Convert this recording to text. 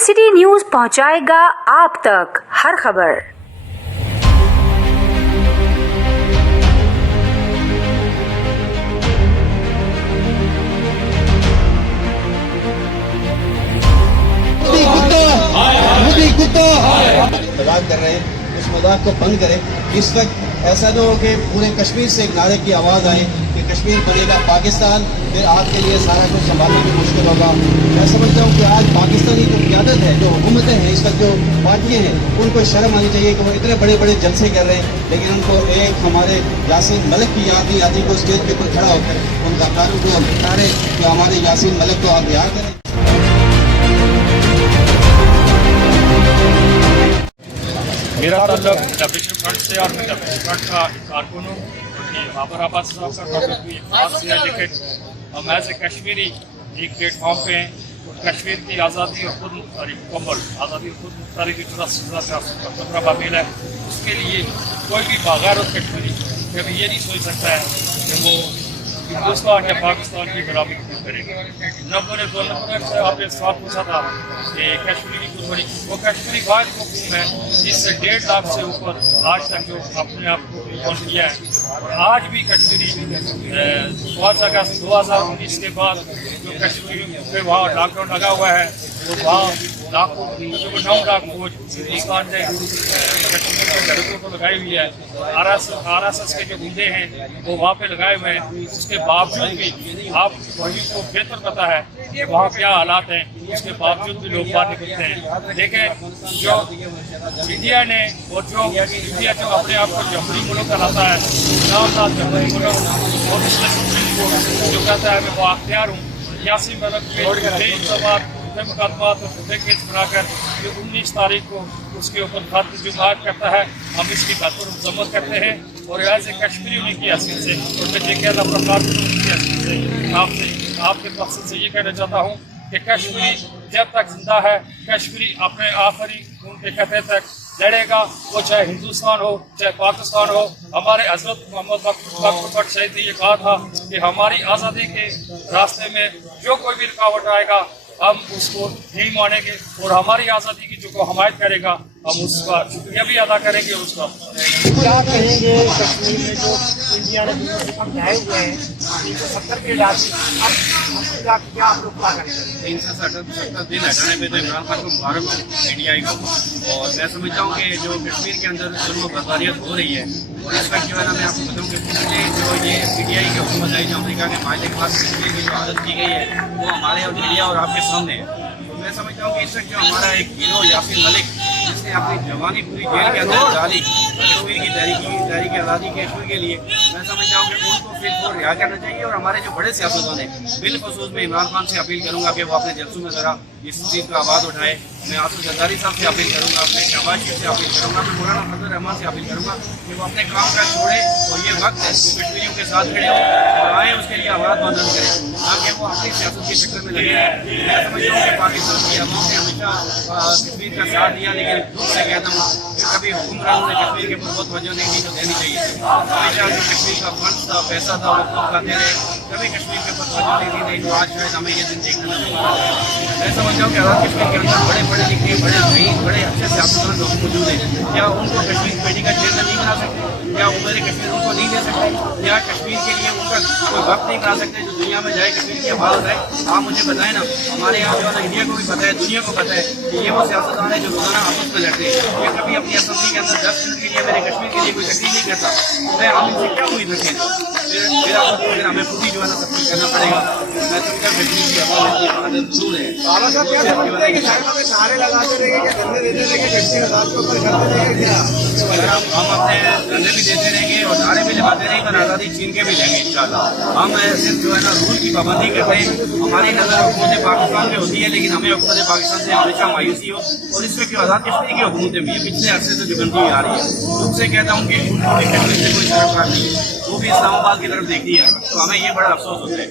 City news पहुंचाएगा आप तक हर खबर। मजाक कर रहे हैं, उस मजाक को बंद करें। इस वक्त ऐसा न हो कि पूरे कश्मीर से एक नारे की आवाज़ आए कि कश्मीर बनेगा पाकिस्तान, फिर आपके लिए सारा कुछ संभालने भी मुश्किल होगा। मैं समझता हूँ कि आज पाकिस्तानी जो क़यादत है, जो हुकूमतें हैं, इस वक्त जो पार्टियाँ हैं, उनको शर्म आनी चाहिए कि वो इतने बड़े बड़े जलसे कर रहे हैं, लेकिन उनको एक हमारे यासीन मलिक की याद नहीं आती को स्टेज के ऊपर खड़ा होकर उन गद्दारों को हम बता रहे कि हमारे यासीन मलिक को आप याद करें। मेरा ताल्लुक डेफिनेशन फ्रंट से और मैं डेफिनेशन फ्रंट का कारकुन हूँ। बाबर आबाद साहब का ताल्लुक भी खास से है, लेकिन हम ऐसे कश्मीरी एक प्लेटफॉर्म पे हैं और कश्मीर की आज़ादी और खुद मुख्तारी मुकम्मल आज़ादी और खुद मुख्तारी की खतरा बातिल है। उसके लिए कोई भी बगैर कश्मीरी कभी ये नहीं सोच सकता है कि वो हिंदुस्तान या पाकिस्तान की गुलामी करेगा। नंबर से आपने सवाल पूछा था कि कश्मीरी को थोड़ी वो कश्मीरी भाग को है जिससे 1.5 लाख से ऊपर आज तक जो अपने आप को रिकॉर्ड किया है। और आज भी कश्मीरी 5 अगस्त 2019 के बाद जो कश्मीरी पे वहाँ लॉकडाउन लगा हुआ है, वो वहाँ लाखों 9 लाख फौज हिंदुस्तान ने कश्मीर के सड़कों को लगाई हुई है। RSS के जो गुंडे हैं वो वहाँ पे लगाए हुए हैं। उसके बावजूद भी आप वही को बेहतर पता है कि वहाँ क्या हालात हैं, उसके बावजूद भी लोग बाहर निकलते हैं। देखें जो इंडिया ने और जो इंडिया जो अपने आप को जमहूरी मुल्क कहलाता है, जमहूरी मुल्क और जो कहता है मैं वो अख्तियार हूँ, यासीन मलिक मुकदमात और केस बनाकर जो 19 तारीख को उसके ऊपर खत जुमात करता है, हम इसकी भरपूर मजम्मत करते हैं। और एज ए कश्मीरी होने की हैसियत से और मैं जेके कारकुन होने की हैसियत से आपके मकसद से ये कहना चाहता हूँ कि कश्मीरी जब तक जिंदा है, कश्मीरी अपने आखिरी खून के कतरे तक लड़ेगा। वो चाहे हिंदुस्तान हो चाहे पाकिस्तान हो। हमारे हजरत मोहम्मद बख्तर शहीद ने ये कहा था कि हमारी आज़ादी के रास्ते में जो कोई भी रुकावट आएगा हम उसको नहीं मानेंगे और हमारी आज़ादी की जो हमायत करेगा हम उसका शुक्रिया भी अदा करेंगे। उसका क्या कहेंगे कश्मीर में जो इंडिया ने समझाए हुए हैं 370 के राजी, अब क्या आप लोग क्या करेंगे? 370 दिन हटाने पे तो इमरान खान को मुबारक हो, इंडिया को। और मैं समझता हूँ कि जो कश्मीर के अंदर जुल्म बर्बारियत हो रही है, और इस वक्त जो है ना मैं आपको बताऊँ कि पिछले जो ये PTI की हुकूमत है, जो अमेरिका के मायदे के बाद कश्मीर की जो हालत की गई है वो हमारे और मीडिया और आपके सामने है। तो मैं समझता हूँ कि इस वक्त जो हमारा एक हीरो यासीन मलिक जिसने अपनी जवानी पूरी जेल के अंदर डाली कश्मीर की तहरीक आज़ादी के इशू के लिए, मैं समझता हूँ कि उनको फिर वो रिहा करना चाहिए। और हमारे जो बड़े सियासतदान हैं, बिलखसूस मैं इमरान खान से अपील करूँगा कि वो अपने जलसों में ज़रा इस चीज़ का आवाज़ उठाए। मैं आसिफ जरदारी साहब से अपील करूँगा, अपने शहबाज शरीफ से अपील करूँगा, मैं मौलाना फजल रहमान से अपील करूँगा कि वो अपने काम का छोड़े और ये वक्त है कि कश्मीरियों के साथ खड़े हों और आए उसके लिए आवाज़ बुलंद करें, ताकि वो अपनी सियासत के चक्कर में लगे। मैं समझता हूँ कि पाकिस्तान की अवाम ने हमेशा कश्मीर का साथ दिया, लेकिन दुख से कहता हूँ कि कभी हुक्मरानों ने कश्मीर के ऊपर बहुत वजह नहीं दी जो देनी चाहिए। हमेशा जो कश्मीर का फंड था, पैसा था, वो खूब खाते रहे, कभी कश्मीर के ऊपर वजह नहीं दी, नहीं तो आज शायद हमें ये दिन देखना नहीं मिला। मैं समझता हूँ कि आज़ाद कश्मीर के अंदर बड़े पढ़े लिखे, बड़े ज़हीन, बड़े अच्छे सियासतदान लोग मौजूद हैं। क्या उनको कश्मीर कमेटी का चेयरमैन नहीं बना सकते? क्या उम्र कश्मीर उनको नहीं दे सकते? क्या कश्मीर के लिए उनका कोई वक्त नहीं बना सकते जो दुनिया में जाए कश्मीर की आवाज़ है? आप मुझे बताएं ना। हमारे यहाँ जो है ना, इंडिया को भी पता है, दुनिया को पता है कि ये वो सियासतदान है जो रोजाना आपस में लड़ते हैं। ये कभी अपनी असम्बली के अंदर 10 मिनट के लिए मेरे कश्मीर के लिए कोई तकलीफ नहीं करता। मैं हम इनसे क्या उम्मीद रखें? फिर हमें खुद ही जो है ना सब कुछ करना पड़ेगा। मैं समझता हूँ कश्मीर की आवाज़ की आदत जरूर है। हम अपने धंधे भी देते रहेंगे और नारे भी लगाते रहेंगे और आज़ादी छीन के भी लेंगे इंशाल्लाह। हम सिर्फ जो है ना रूल की पाबंदी करते हैं। हमारी नज़र हुकूमत पाकिस्तान में होती है, लेकिन हमें हुकूमत पाकिस्तान से हमेशा मायूसी हो। और इस वक्त जो आज़ाद कश्मीर की हुकूमतें भी है पिछले अरसे से जो बनती आ रही है, उनसे कहता हूँ कि उनको भी कश्मीर से कोई सरोकार नहीं है, वो भी इस्लामाबाद की तरफ देखती है। तो हमें ये बड़ा अफसोस होता है।